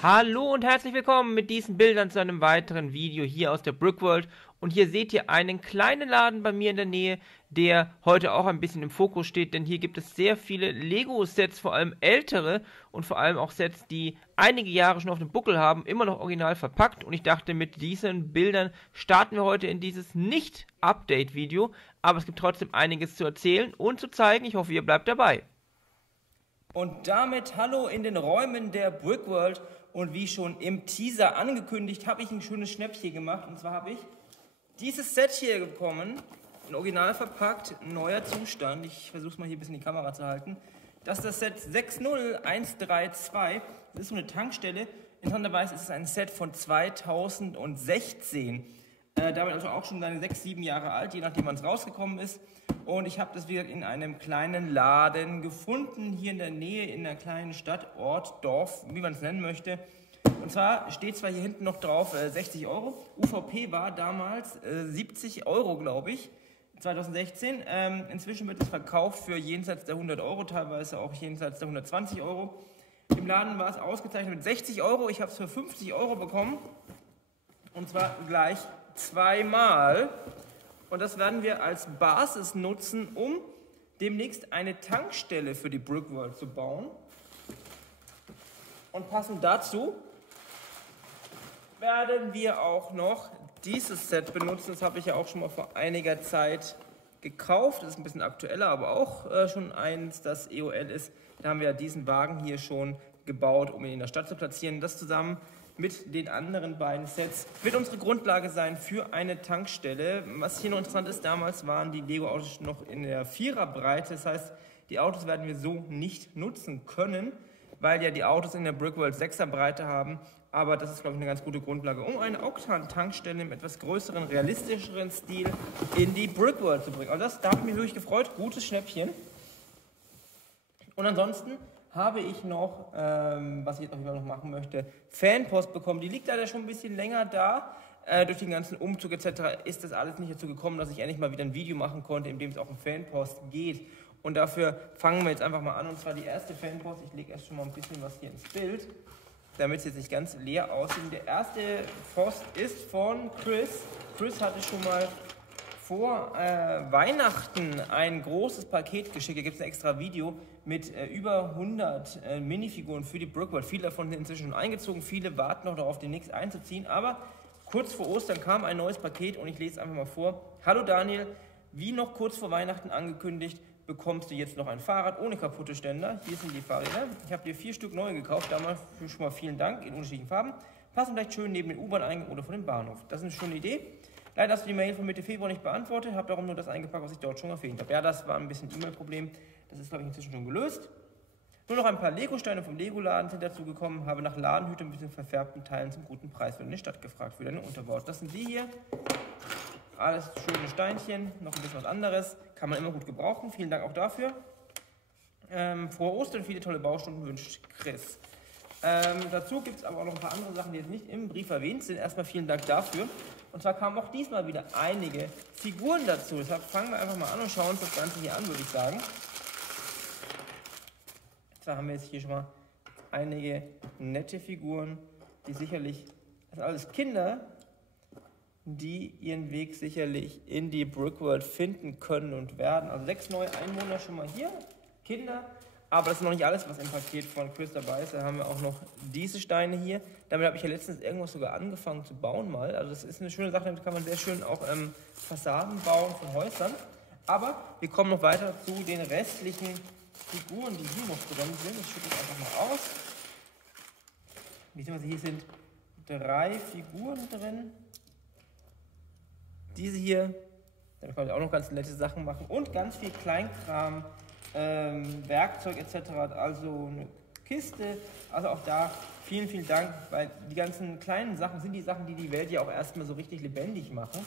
Hallo und herzlich willkommen mit diesen Bildern zu einem weiteren Video hier aus der Brickworld. Und hier seht ihr einen kleinen Laden bei mir in der Nähe, der heute auch ein bisschen im Fokus steht, denn hier gibt es sehr viele Lego-Sets, vor allem ältere und vor allem auch Sets, die einige Jahre schon auf dem Buckel haben, immer noch original verpackt. Und ich dachte, mit diesen Bildern starten wir heute in dieses Nicht-Update-Video, aber es gibt trotzdem einiges zu erzählen und zu zeigen. Ich hoffe, ihr bleibt dabei. Und damit hallo in den Räumen der Brickworld. Und wie schon im Teaser angekündigt, habe ich ein schönes Schnäppchen gemacht. Und zwar habe ich dieses Set hier bekommen, in original verpackt, neuer Zustand. Ich versuche es mal hier ein bisschen in die Kamera zu halten. Das ist das Set 60132. Das ist so eine Tankstelle. Interessanterweise ist es ein Set von 2016. Damit also auch schon seine 6, 7 Jahre alt, je nachdem wann es rausgekommen ist. Und ich habe das wieder in einem kleinen Laden gefunden, hier in der Nähe, in einer kleinen Stadt, Ort, Dorf, wie man es nennen möchte. Und zwar steht zwar hier hinten noch drauf 60 Euro. UVP war damals 70 Euro, glaube ich, 2016. Inzwischen wird es verkauft für jenseits der 100 Euro, teilweise auch jenseits der 120 Euro. Im Laden war es ausgezeichnet mit 60 Euro. Ich habe es für 50 Euro bekommen. Und zwar gleich zweimal. Und das werden wir als Basis nutzen, um demnächst eine Tankstelle für die Brickworld zu bauen. Und passend dazu werden wir auch noch dieses Set benutzen. Das habe ich ja auch schon mal vor einiger Zeit gekauft. Das ist ein bisschen aktueller, aber auch schon eins, das EOL ist. Da haben wir diesen Wagen hier schon gebaut, um ihn in der Stadt zu platzieren. Das zusammen mit den anderen beiden Sets wird unsere Grundlage sein für eine Tankstelle. Was hier noch interessant ist, damals waren die Lego-Autos noch in der Viererbreite. Das heißt, die Autos werden wir so nicht nutzen können, weil ja die Autos in der Brickworld 6er-Breite haben. Aber das ist, glaube ich, eine ganz gute Grundlage, um eine Octan-Tankstelle im etwas größeren, realistischeren Stil in die Brickworld zu bringen. Also da habe ich mich wirklich gefreut. Gutes Schnäppchen. Und ansonsten habe ich noch, was ich jetzt noch machen möchte, Fanpost bekommen. Die liegt leider schon ein bisschen länger da. Durch den ganzen Umzug etc. ist das alles nicht dazu gekommen, dass ich endlich mal wieder ein Video machen konnte, in dem es auch um Fanpost geht. Und dafür fangen wir jetzt einfach mal an. Und zwar die erste Fanpost. Ich lege erst schon mal ein bisschen was hier ins Bild, damit es jetzt nicht ganz leer aussieht. Der erste Post ist von Chris. Chris hatte schon mal vor Weihnachten ein großes Paket geschickt. Da gibt es ein extra Video mit über 100 Minifiguren für die Brickworld. Viele davon sind inzwischen schon eingezogen, viele warten noch darauf, demnächst einzuziehen. Aber kurz vor Ostern kam ein neues Paket und ich lese es einfach mal vor. Hallo Daniel, wie noch kurz vor Weihnachten angekündigt, bekommst du jetzt noch ein Fahrrad ohne kaputte Ständer. Hier sind die Fahrräder. Ich habe dir 4 Stück neu gekauft, damals schon mal vielen Dank, in unterschiedlichen Farben. Passen vielleicht schön neben den U-Bahn-Eingang oder vor dem Bahnhof. Das ist eine schöne Idee. Leider hast du die Mail von Mitte Februar nicht beantwortet, habe darum nur das eingepackt, was ich dort schon erwähnt habe. Ja, das war ein bisschen E-Mail-Problem, das ist, glaube ich, inzwischen schon gelöst. Nur noch ein paar Lego-Steine vom Lego-Laden sind dazu gekommen, habe nach Ladenhüte ein bisschen verfärbten Teilen zum guten Preis für eine Stadt gefragt, für deine Unterbaut. Das sind sie hier. Alles schöne Steinchen, noch ein bisschen was anderes, kann man immer gut gebrauchen. Vielen Dank auch dafür. Frohe Ostern, viele tolle Baustunden wünscht Chris. Dazu gibt es aber auch noch ein paar andere Sachen, die jetzt nicht im Brief erwähnt sind. Erstmal vielen Dank dafür. Und zwar kamen auch diesmal wieder einige Figuren dazu. Deshalb fangen wir einfach mal an und schauen uns das Ganze hier an, würde ich sagen. Da haben wir jetzt hier schon mal einige nette Figuren, die sicherlich, das sind alles Kinder, die ihren Weg sicherlich in die Brickworld finden können und werden. Also 6 neue Einwohner schon mal hier, Kinder. Aber das ist noch nicht alles, was im Paket von Chris dabei ist. Da haben wir auch noch diese Steine hier. Damit habe ich ja letztens irgendwas sogar angefangen zu bauen mal. Also das ist eine schöne Sache, damit kann man sehr schön auch Fassaden bauen von Häusern. Aber wir kommen noch weiter zu den restlichen Figuren, die hier noch drin sind. Ich schütte das einfach mal aus. Beziehungsweise hier sind 3 Figuren drin. Diese hier, damit kann man auch noch ganz nette Sachen machen. Und ganz viel Kleinkram. Werkzeug etc., also eine Kiste, also auch da vielen, vielen Dank, weil die ganzen kleinen Sachen sind die Sachen, die die Welt ja auch erstmal so richtig lebendig machen.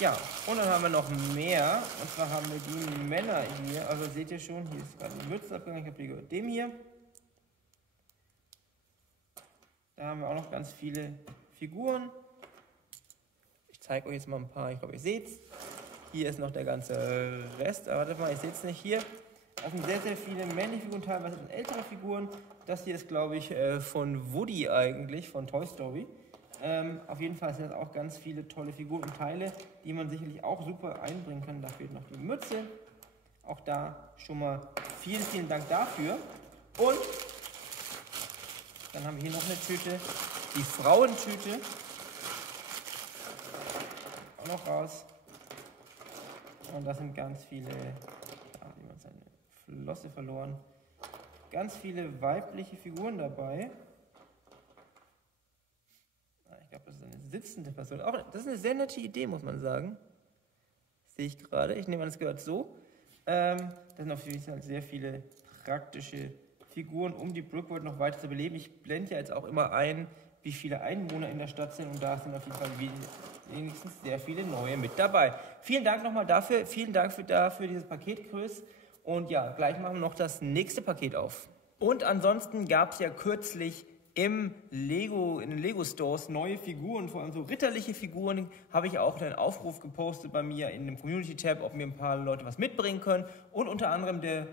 Ja, und dann haben wir noch mehr, und zwar haben wir die Männer hier, also seht ihr schon, hier ist gerade die Mütze abgegangen, ich habe die gehört, dem hier. Da haben wir auch noch ganz viele Figuren. Ich zeige euch jetzt mal ein paar, ich glaube ihr seht es. Hier ist noch der ganze Rest, aber warte mal, ich sehe es nicht hier. Das sind sehr, sehr viele männliche Figuren, teilweise ältere Figuren. Das hier ist, glaube ich, von Woody eigentlich, von Toy Story. Auf jeden Fall sind das auch ganz viele tolle Figuren und Teile, die man sicherlich auch super einbringen kann. Da fehlt noch die Mütze. Auch da schon mal vielen, vielen Dank dafür. Und dann haben wir hier noch eine Tüte, die Frauentüte. Auch noch raus. Und das sind ganz viele, jemand seine Flosse verloren. Ganz viele weibliche Figuren dabei. Ich glaube, das ist eine sitzende Person. Auch, das ist eine sehr nette Idee, muss man sagen. Sehe ich gerade. Ich nehme an, das gehört so. Da sind auf jeden Fall sehr viele praktische Figuren, um die Brookworld noch weiter zu beleben. Ich blende ja jetzt auch immer ein, wie viele Einwohner in der Stadt sind. Und da sind auf jeden Fall wenigstens sehr viele neue mit dabei. Vielen Dank nochmal dafür. Vielen Dank für dieses Paket, Chris. Und ja, gleich machen wir noch das nächste Paket auf. Und ansonsten gab es ja kürzlich in den Lego Stores neue Figuren, vor allem so ritterliche Figuren, habe ich auch einen Aufruf gepostet bei mir in dem Community-Tab, ob mir ein paar Leute was mitbringen können. Und unter anderem der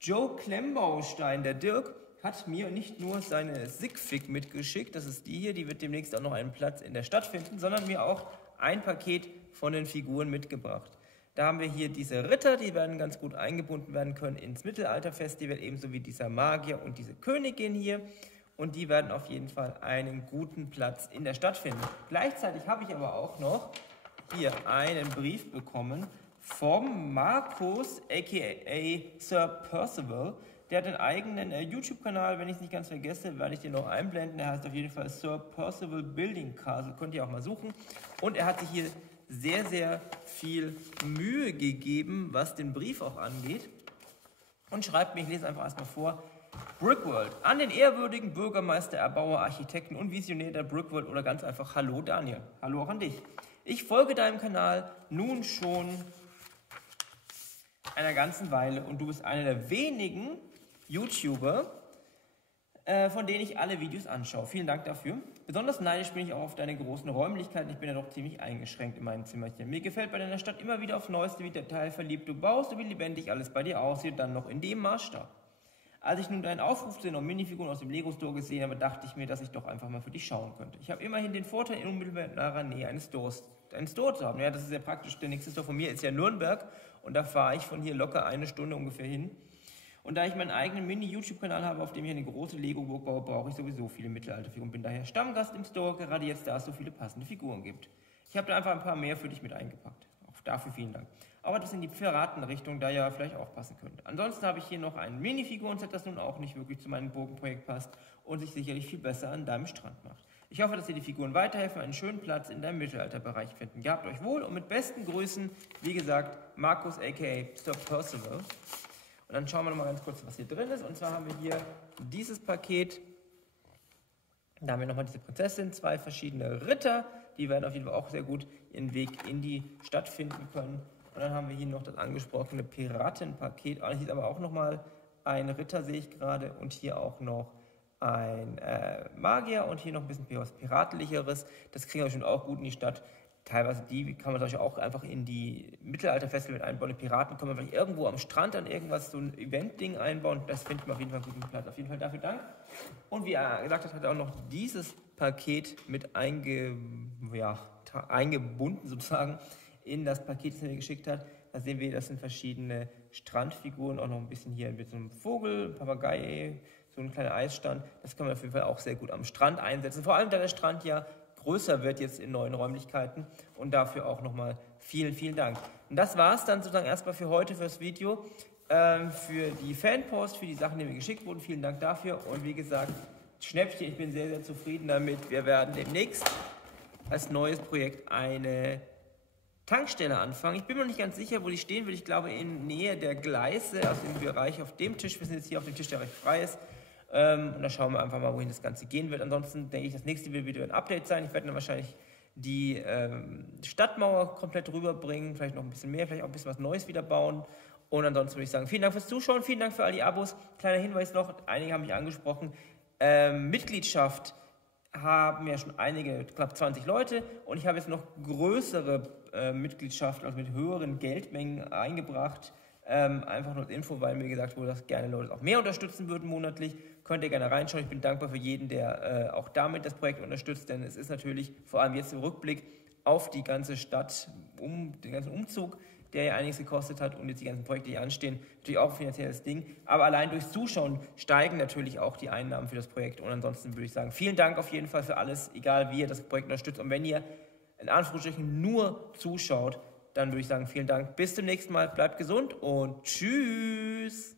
Joe Klemmbaustein, der Dirk, hat mir nicht nur seine Sigfig mitgeschickt, das ist die hier, die wird demnächst auch noch einen Platz in der Stadt finden, sondern mir auch ein Paket von den Figuren mitgebracht. Da haben wir hier diese Ritter, die werden ganz gut eingebunden werden können ins Mittelalterfestival, ebenso wie dieser Magier und diese Königin hier. Und die werden auf jeden Fall einen guten Platz in der Stadt finden. Gleichzeitig habe ich aber auch noch hier einen Brief bekommen vom Markus, a.k.a. Sir Percival. Der hat einen eigenen YouTube-Kanal, wenn ich es nicht ganz vergesse, werde ich den noch einblenden. Der heißt auf jeden Fall Sir Percival Building Castle, könnt ihr auch mal suchen. Und er hat sich hier sehr, sehr viel Mühe gegeben, was den Brief auch angeht. Und schreibt mir, ich lese einfach erstmal vor, Brickworld, an den ehrwürdigen Bürgermeister, Erbauer, Architekten und Visionär der Brickworld oder ganz einfach Hallo Daniel. Hallo auch an dich. Ich folge deinem Kanal nun schon einer ganzen Weile und du bist einer der wenigen YouTuber, von denen ich alle Videos anschaue. Vielen Dank dafür. Besonders neidisch bin ich auch auf deine großen Räumlichkeiten. Ich bin ja doch ziemlich eingeschränkt in meinem Zimmerchen. Mir gefällt bei deiner Stadt immer wieder aufs Neueste, wie detailverliebt du baust und wie lebendig alles bei dir aussieht, dann noch in dem Maßstab. Als ich nun deinen Aufruf zu den Minifiguren aus dem Lego Store gesehen habe, dachte ich mir, dass ich doch einfach mal für dich schauen könnte. Ich habe immerhin den Vorteil, in unmittelbarer Nähe einen Store zu haben. Ja, das ist sehr praktisch. Der nächste Store von mir ist ja Nürnberg und da fahre ich von hier locker eine Stunde ungefähr hin. Und da ich meinen eigenen Mini-YouTube-Kanal habe, auf dem ich eine große Lego-Burg baue, brauche ich sowieso viele Mittelalterfiguren. Bin daher Stammgast im Store, gerade jetzt, da es so viele passende Figuren gibt. Ich habe da einfach ein paar mehr für dich mit eingepackt. Auch dafür vielen Dank. Aber das in die Piratenrichtung da ja vielleicht auch passen könnte. Ansonsten habe ich hier noch ein Minifiguren-Set, das nun auch nicht wirklich zu meinem Burgenprojekt passt und sich sicherlich viel besser an deinem Strand macht. Ich hoffe, dass dir die Figuren weiterhelfen, einen schönen Platz in deinem Mittelalterbereich finden. Gehabt euch wohl und mit besten Grüßen, wie gesagt, Markus aka Sir Percival. Und dann schauen wir noch mal ganz kurz, was hier drin ist. Und zwar haben wir hier dieses Paket. Da haben wir nochmal diese Prinzessin, 2 verschiedene Ritter. Die werden auf jeden Fall auch sehr gut ihren Weg in die Stadt finden können. Und dann haben wir hier noch das angesprochene Piratenpaket. Hier ist aber auch nochmal ein Ritter, sehe ich gerade. Und hier auch noch ein Magier und hier noch ein bisschen was Piratlicheres. Das kriegen wir schon auch gut in die Stadt. Teilweise die kann man solche auch einfach in die Mittelalterfestival mit einbauen. Die Piraten können wir vielleicht irgendwo am Strand an irgendwas, so ein Event-Ding einbauen. Das finden wir auf jeden Fall guten Platz. Auf jeden Fall dafür Dank. Und wie er gesagt hat, hat er auch noch dieses Paket mit eingebunden sozusagen in das Paket, das er mir geschickt hat. Da sehen wir, das sind verschiedene Strandfiguren, auch noch ein bisschen hier mit so einem Vogel, Papagei, so ein kleiner Eisstand. Das können wir auf jeden Fall auch sehr gut am Strand einsetzen. Vor allem, da der Strand ja größer wird jetzt in neuen Räumlichkeiten und dafür auch nochmal vielen, vielen Dank. Und das war es dann sozusagen erstmal für heute, fürs Video, für die Fanpost, für die Sachen, die mir geschickt wurden. Vielen Dank dafür und wie gesagt, Schnäppchen, ich bin sehr, sehr zufrieden damit. Wir werden demnächst als neues Projekt eine Tankstelle anfangen. Ich bin mir noch nicht ganz sicher, wo die stehen will. Ich glaube in Nähe der Gleise, also im Bereich auf dem Tisch. Wir sind jetzt hier auf dem Tisch, der recht frei ist. Und da schauen wir einfach mal, wohin das Ganze gehen wird. Ansonsten denke ich, das nächste wird wieder ein Update sein. Ich werde dann wahrscheinlich die Stadtmauer komplett rüberbringen, vielleicht noch ein bisschen mehr, vielleicht auch ein bisschen was Neues wieder bauen. Und ansonsten würde ich sagen, vielen Dank fürs Zuschauen, vielen Dank für all die Abos. Kleiner Hinweis noch, einige haben mich angesprochen. Mitgliedschaft haben ja schon einige, knapp 20 Leute. Und ich habe jetzt noch größere Mitgliedschaften, also mit höheren Geldmengen eingebracht. Einfach nur als Info, weil mir gesagt wurde, dass gerne Leute auch mehr unterstützen würden monatlich. Könnt ihr gerne reinschauen. Ich bin dankbar für jeden, der auch damit das Projekt unterstützt, denn es ist natürlich vor allem jetzt im Rückblick auf die ganze Stadt, den ganzen Umzug, der ja einiges gekostet hat und jetzt die ganzen Projekte, die anstehen, natürlich auch ein finanzielles Ding. Aber allein durchs Zuschauen steigen natürlich auch die Einnahmen für das Projekt. Und ansonsten würde ich sagen, vielen Dank auf jeden Fall für alles, egal wie ihr das Projekt unterstützt. Und wenn ihr in Anführungsstrichen nur zuschaut, dann würde ich sagen, vielen Dank. Bis zum nächsten Mal. Bleibt gesund und tschüss.